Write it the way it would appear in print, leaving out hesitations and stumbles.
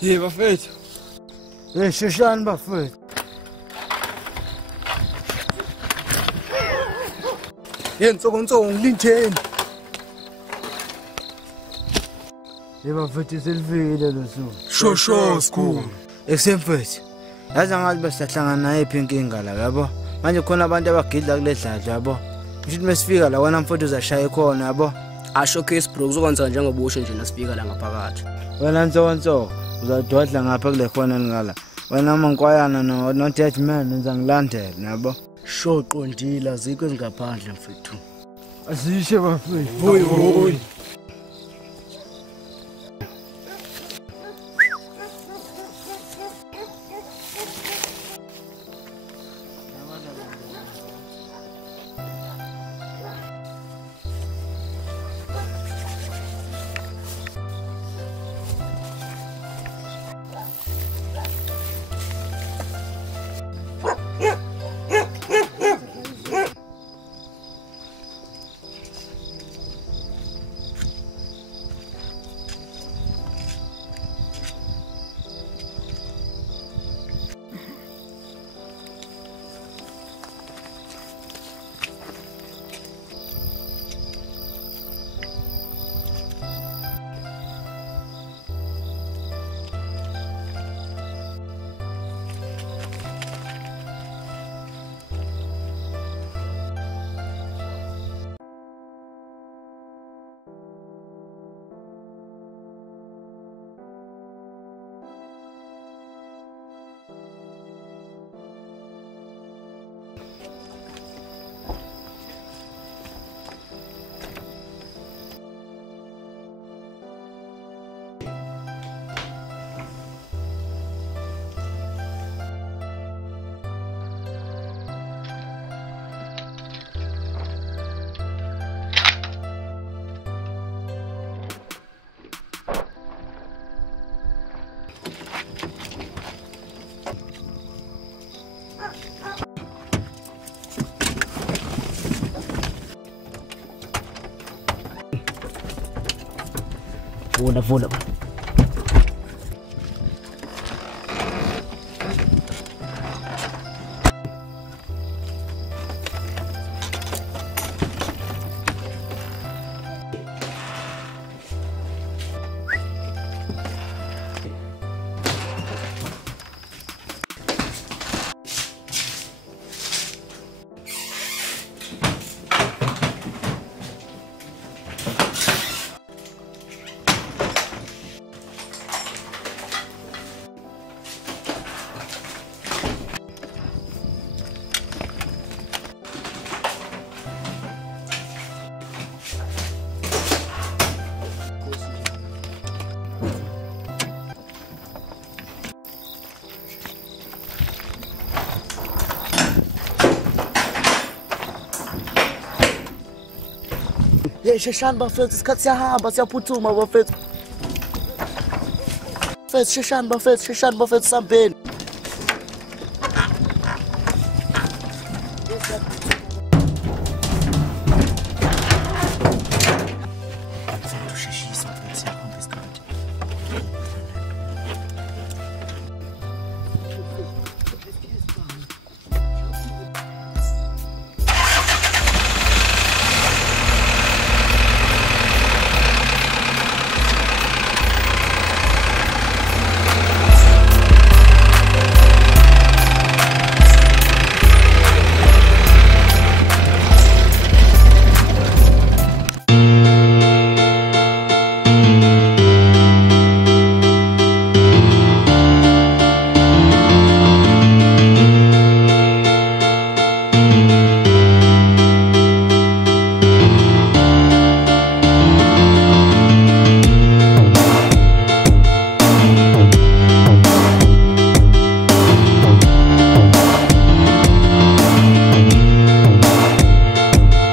Hey bafethu. Sheshani bafethu. Ntsoko ngilitheni. Bafethu selifile lo suku. Sho school. Eksemfethu. Yazi ngathi besihlangana naye inkinga la yabo. Manje khona abantu abagidla kule dladla yabo. Ngisho mesifika la wena mfowethu uzashaya khona yabo. Asho case bro uzokwenza njengoba usho nje nasifika la ngaphakathi. Wena ntsoko uzadodla ngapha kule khona ngala. Wena mankwayana no dead man nenza ngilandela nabo. Sho qondile azikho ezingaphandle mfethu. Asishe bafethu. Hoyi. Vula. Sheshani bafethu isikhathi siyahamba siyaphuthuma bafethu. Sheshani bafethu sambeni.